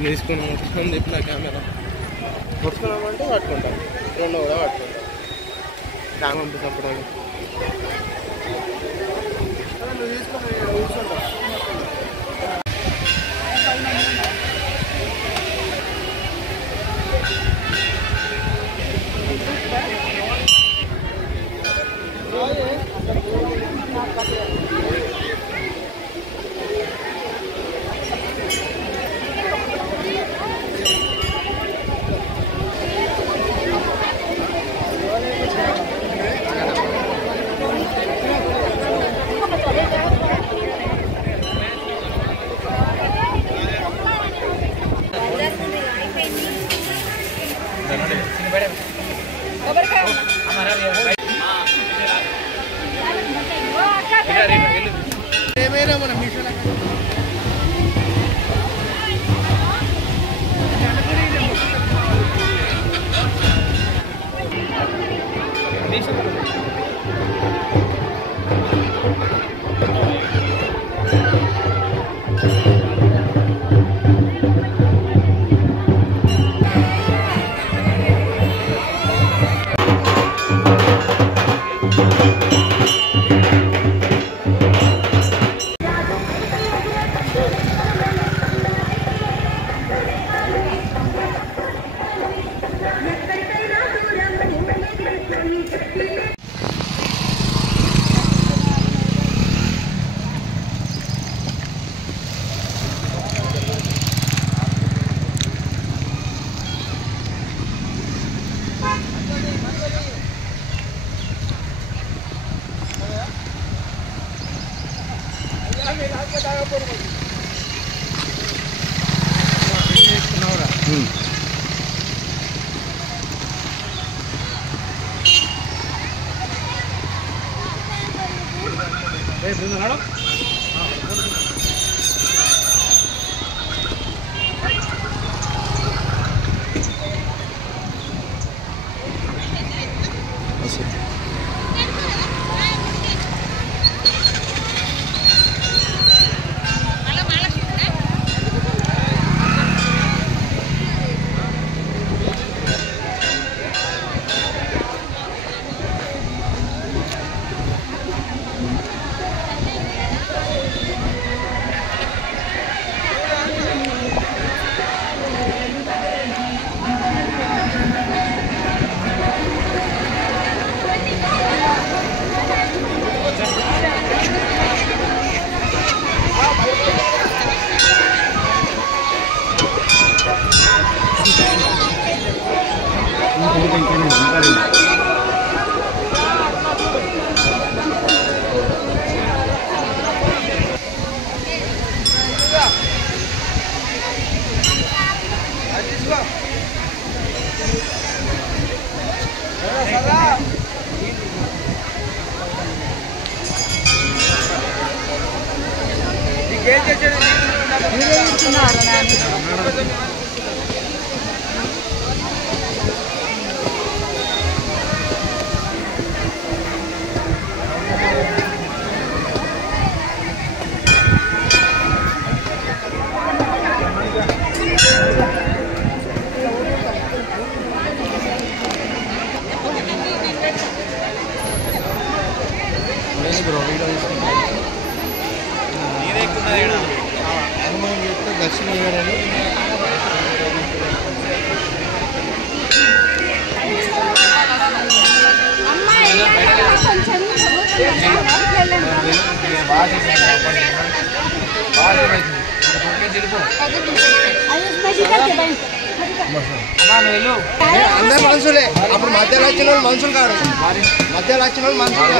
తీసుకున్నాం చెప్పిన కెమెరా పట్టుకున్నామంటే పట్టుకుంటాం, రెండు కూడా పట్టుకుంటాం. ట్యాంక్ పంపించినప్పుడు నువ్వు తీసుకుని కూర్చుంటావు. ఏమైనా మన మీషోలో దర్శనం చేయాలని అందరు మనుషులే. అప్పుడు మధ్యలో వచ్చిన వాళ్ళు మనుషులు కాదు, మధ్యలో వచ్చిన వాళ్ళు మనుషులు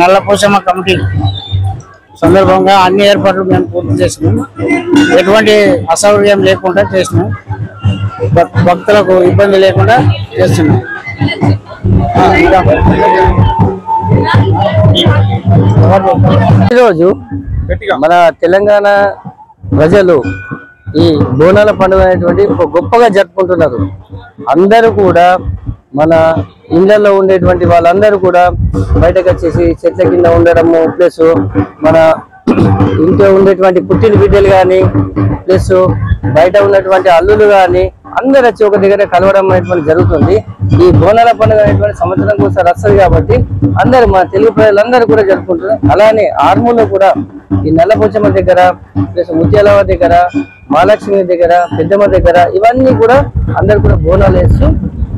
నల్లపోచమ్మ కమిటీ సందర్భంగా అన్ని ఏర్పాట్లు మేము పూర్తి చేసినాం. ఎటువంటి అసౌకర్యం లేకుండా చేసినాం. భక్తులకు ఇబ్బంది లేకుండా చేస్తున్నాం. ఈరోజు మన తెలంగాణ ప్రజలు ఈ బోనాల పండుగ అనేటువంటి గొప్పగా జరుపుకుంటున్నారు. అందరూ కూడా మన ఇళ్లలో ఉండేటువంటి వాళ్ళందరూ కూడా బయటకు వచ్చేసి చెట్ల కింద ఉండడము, ప్లస్ మన ఇంట్లో ఉండేటువంటి పుట్టిన బిడ్డలు కానీ, ప్లస్ బయట ఉన్నటువంటి అల్లులు కానీ అందరూ వచ్చి ఒక దగ్గర కలవడం అనేటువంటి జరుగుతుంది. ఈ బోనాల పండుగ అనేటువంటి సంవత్సరం కోసం వస్తుంది కాబట్టి అందరూ మన తెలుగు ప్రజలందరూ కూడా జరుపుకుంటున్నారు. అలానే ఆర్మూర్లో కూడా ఈ నల్లపోచమ్మ దగ్గర, ప్లస్ ముత్యాలవ దగ్గర, మహాలక్ష్మి దగ్గర, పెద్దమ్మ దగ్గర ఇవన్నీ కూడా అందరు కూడా బోనాలు వేస్తూ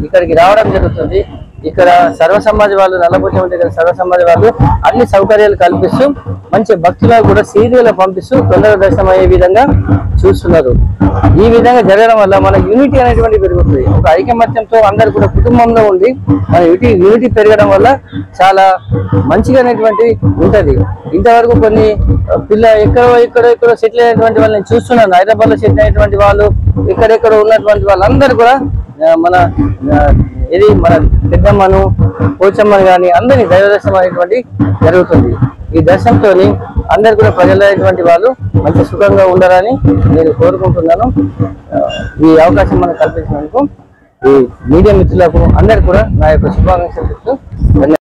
ఇక్కడికి రావడం జరుగుతుంది. ఇక్కడ సర్వ సమాజ వాళ్ళు, నల్లపోచమ్మ దగ్గర సర్వ సమాజ వాళ్ళు అన్ని సౌకర్యాలు కల్పిస్తూ మంచి భక్తులకు కూడా సీరియల్ పంపిస్తూ తొందరగా దర్శనం అయ్యే విధంగా చూస్తున్నారు. ఈ విధంగా జరగడం వల్ల మన యూనిటీ అనేటువంటి పెరుగుతుంది. ఒక ఐకమత్యంతో అందరు కూడా కుటుంబంలో ఉండి మన యూనిటీ పెరగడం వల్ల చాలా మంచిగా అనేటువంటి ఉంటది. ఇంతవరకు కొన్ని ఎక్కడో సెటిల్ అయినటువంటి వాళ్ళని చూస్తున్నాను. హైదరాబాద్ లో సెటిల్ అయినటువంటి వాళ్ళు, ఇక్కడెక్కడ ఉన్నటువంటి వాళ్ళందరూ కూడా మన పెద్దమ్మను, పోచమ్మను కానీ అందరినీ దైవ దర్శనం అనేటువంటి జరుగుతుంది. ఈ దర్శనంతో అందరు కూడా ప్రజలైనటువంటి వాళ్ళు మంచి సుఖంగా ఉండాలని నేను కోరుకుంటున్నాను. ఈ అవకాశం మనకు కల్పించినందుకు ఈ మీడియా మిత్రులకు అందరు కూడా నా యొక్క శుభాకాంక్షలు చెప్తూ